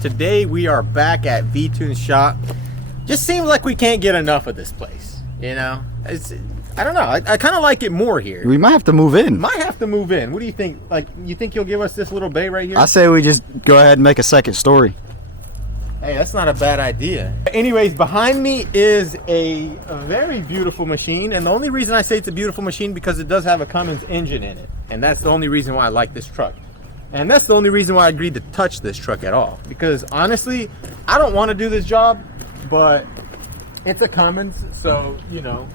Today we are back at Vtuned shop. Just seems like we can't get enough of this place, you know? I don't know, I kind of like it more here. We might have to move in. Might have to move in. What do you think? Like, you think you'll give us this little bay right here? I say we just go ahead and make a second story. Hey, that's not a bad idea. Anyways, behind me is a very beautiful machine, and the only reason I say it's a beautiful machine because it does have a Cummins engine in it, and that's the only reason why I like this truck. And that's the only reason why I agreed to touch this truck at all, because honestly, I don't want to do this job, but it's a Cummins, so, you know,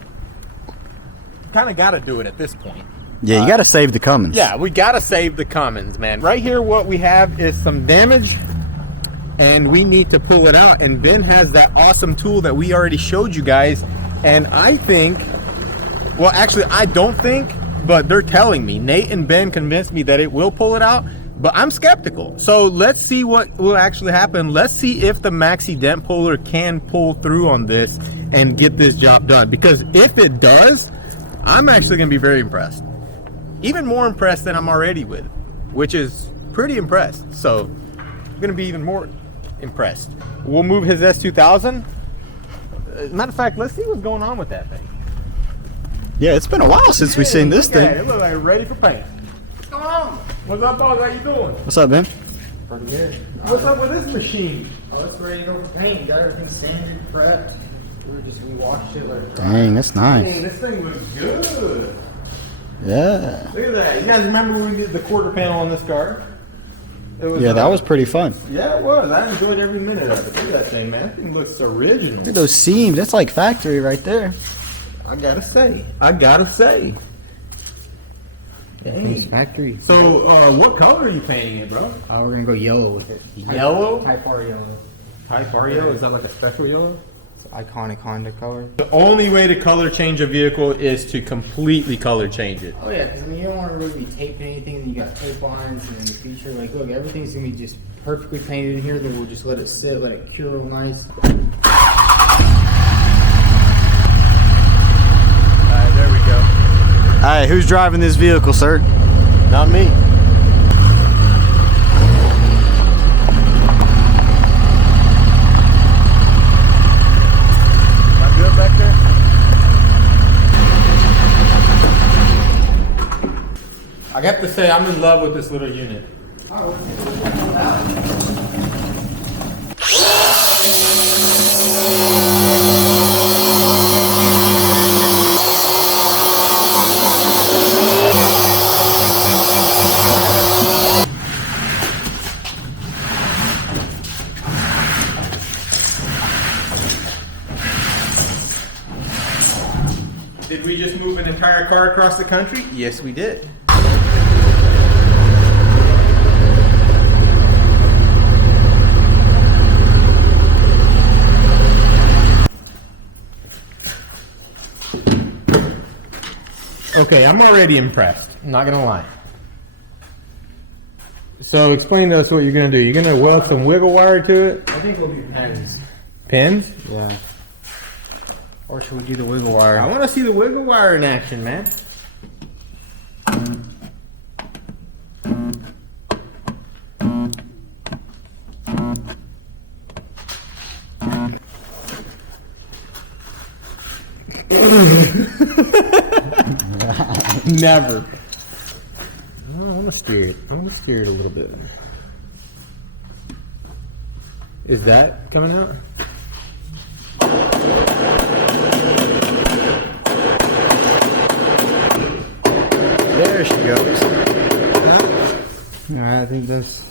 kind of got to do it at this point. Yeah, you got to save the Cummins. Yeah, we got to save the Cummins, man. Right here, what we have is some damage, and we need to pull it out. And Ben has that awesome tool that we already showed you guys. And I think, well, actually, I don't think, but they're telling me, Nate and Ben convinced me that it will pull it out, but I'm skeptical. So let's see what will actually happen. Let's see if the Maxi Dent Puller can pull through on this and get this job done. Because if it does, I'm actually gonna be very impressed. Even more impressed than I'm already with, which is pretty impressed. So I'm gonna be even more impressed. We'll move his S2000. Matter of fact, let's see what's going on with that thing. Yeah, it's been a while since we've seen this thing. It looks like ready for paint. What's going on? What's up, boss? How you doing? What's up, Ben? Pretty good. What's up with this machine? Oh, it's ready to go for paint. Got everything sanded, prepped. We washed it, let it dry. Dang, that's nice. Dang, this thing looks good. Yeah. Look at that. You guys remember when we did the quarter panel on this car? It was, Yeah, that was pretty fun. Yeah, it was. I enjoyed every minute of it. Look at that thing, man. That thing looks original. Look at those seams. That's like factory right there. I gotta say. Dang. Factory. So, what color are you painting it, bro? We're gonna go yellow with it. Yellow? Type R yellow. Type R yellow? Is that like a special yellow? It's iconic Honda color. The only way to color change a vehicle is to completely color change it. Oh yeah, because I mean you don't want to really be taping anything. And you got tape lines and then the feature. Like, look, everything's gonna be just perfectly painted in here. Then we'll just let it sit, let it cure real nice. Alright, there we go. Alright, who's driving this vehicle, sir? Not me. Back there? I have to say, I'm in love with this little unit. Did we just move an entire car across the country? Yes, we did. Okay, I'm already impressed. I'm not gonna lie. So explain to us what you're gonna do. You're gonna weld some wiggle wire to it? I think it'll be pens. Pins? Yeah. Or should we do the wiggle wire? I wanna see the wiggle wire in action, man. Never. I want to steer it. I want to steer it a little bit. Is that coming out? There she goes. Alright, I think that's...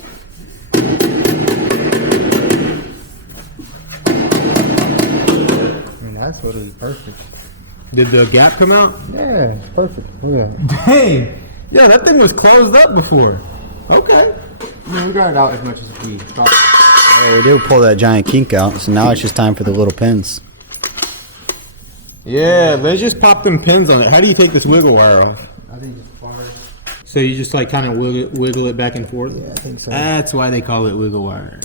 I mean, that's literally perfect. Did the gap come out? Yeah, it's perfect. Look at that. Dang! Yeah, that thing was closed up before. Okay. We got it out as much as we thought. Oh, we did pull that giant kink out, so now it's just time for the little pins. Yeah, let's just pop them pins on it. How do you take this wiggle wire off? I think it's fire. So you just like kind of wiggle it back and forth? Yeah, I think so. That's why they call it wiggle wire.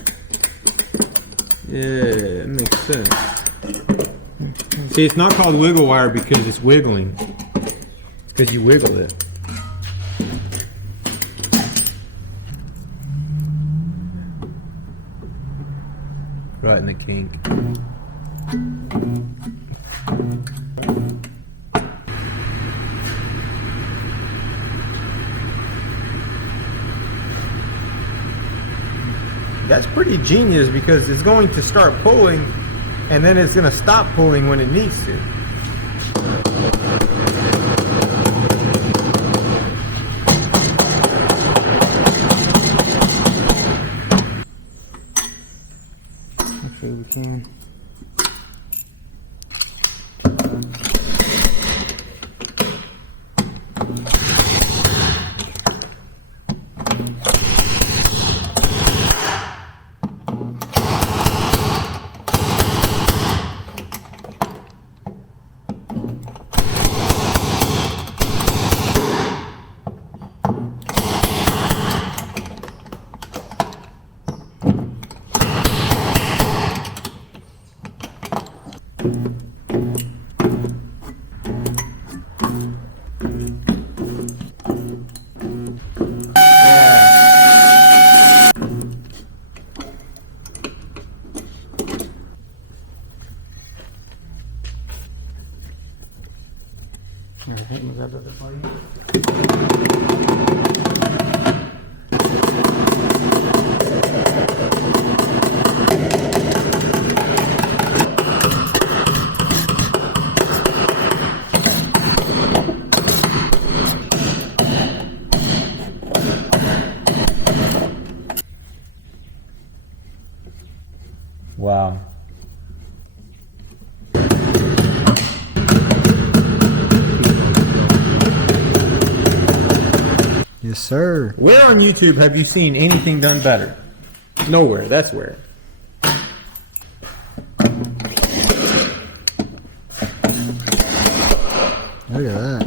Yeah, it makes sense. See, it's not called wiggle wire because it's wiggling. It's because you wiggle it. right in the kink. That's pretty genius because it's going to start pulling and then it's going to stop pulling when it needs to. Hopefully we can. Alright, was that the party? Wow. Yes, sir. Where on YouTube have you seen anything done better? Nowhere, that's where. Look at that.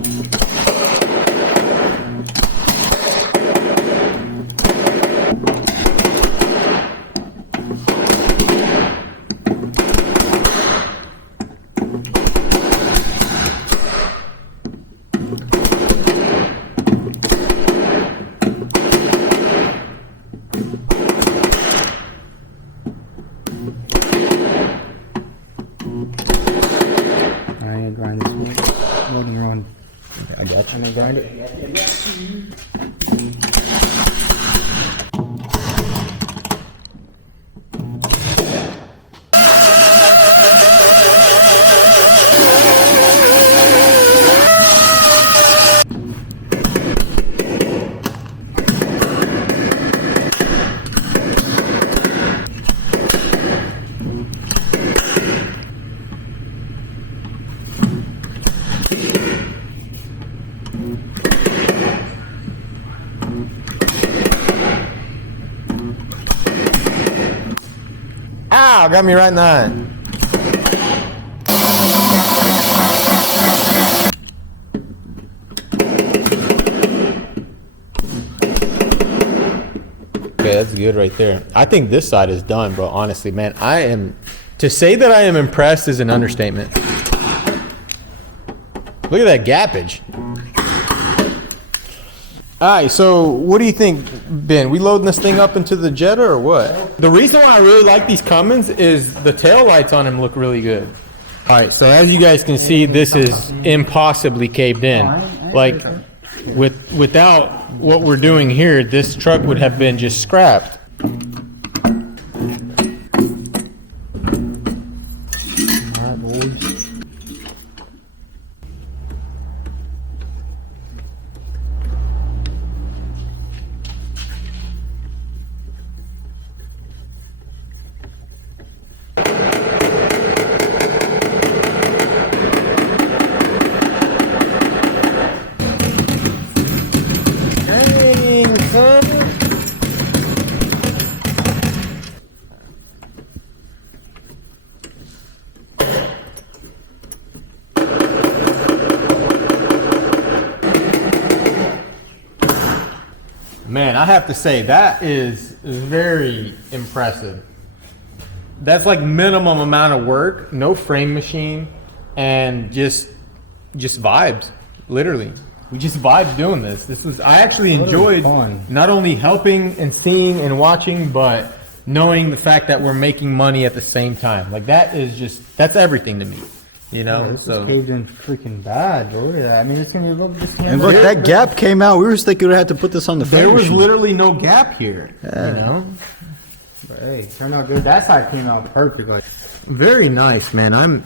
I grind this one. More than your own. Okay, I got you. And I grind it. Ow, got me right in the eye. Okay, that's good right there. I think this side is done, bro. Honestly, man, to say that I am impressed is an understatement. Look at that gappage. All right, so what do you think, Ben? We loading this thing up into the Jetta or what? The reason why I really like these Cummins is the tail lights on them look really good. All right, so as you guys can see, this is impossibly caved in. Like, without what we're doing here, this truck would have been just scrapped. Dang, son. Man, I have to say that is very impressive. That's like minimum amount of work, no frame machine, and just vibes, literally. We just vibed doing this. I actually enjoyed fun. not only helping and seeing and watching, but knowing the fact that we're making money at the same time. Like that's everything to me. You know, This so is caved in freaking bad, bro. Look at that. I mean, it's gonna look just. And look, that gap came out. We were thinking we'd have to put this on the frame there was machine. literally no gap here. Yeah. You know, But hey, turned out good. That side came out perfect. Like, very nice, man.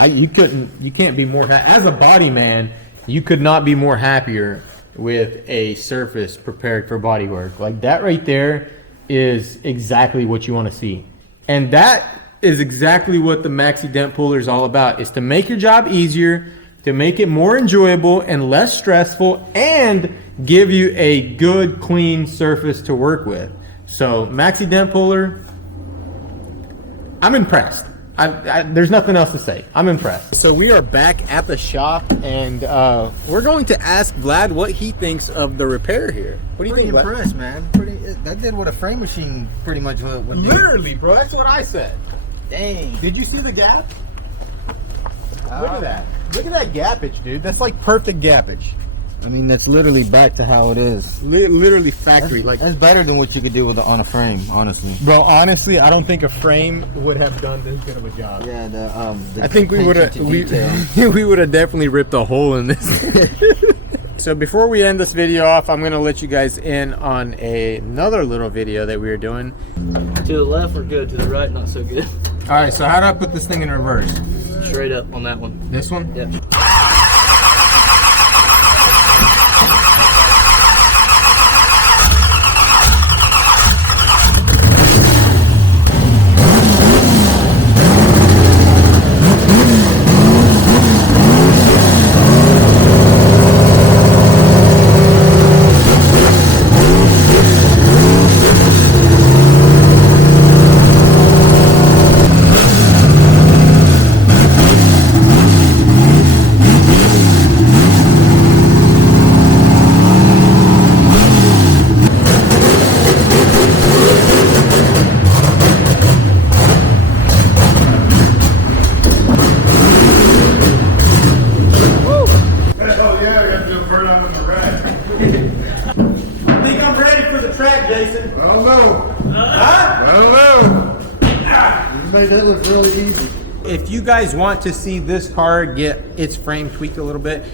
You can't be more as a body man. You could not be more happier with a surface prepared for body work. Like that right there is exactly what you want to see, and that is exactly what the Maxi Dent Puller is all about, is to make your job easier, to make it more enjoyable and less stressful, and give you a good, clean surface to work with. So Maxi Dent Puller, I'm impressed. There's nothing else to say. I'm impressed. So we are back at the shop, and we're going to ask Vlad what he thinks of the repair here. What do you think, Vlad? impressed, man. That did what a frame machine pretty much would do. Literally, bro. That's what I said. Dang. Did you see the gap? Look at that. Look at that gappage, dude. That's like perfect gappage. I mean, that's literally back to how it is. Literally factory. That's better than what you could do with on a frame, honestly. Bro, honestly, I don't think a frame would have done this good of a job. Yeah, the I think we would have we would have definitely ripped a hole in this. So before we end this video off, I'm gonna let you guys in on another little video that we were doing. To the left, we're good. To the right, not so good. All right, so how do I put this thing in reverse? Straight up on that one. This one? Yep. Jason? I don't know. Huh? I don't know. You made that look really easy. If you guys want to see this car get its frame tweaked a little bit,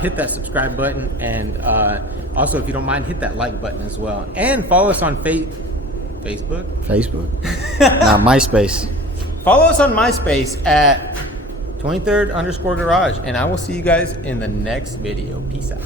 hit that subscribe button, and also, if you don't mind, hit that like button as well. And follow us on Facebook. Nah, MySpace. Follow us on MySpace at 23rd_garage, and I will see you guys in the next video. Peace out.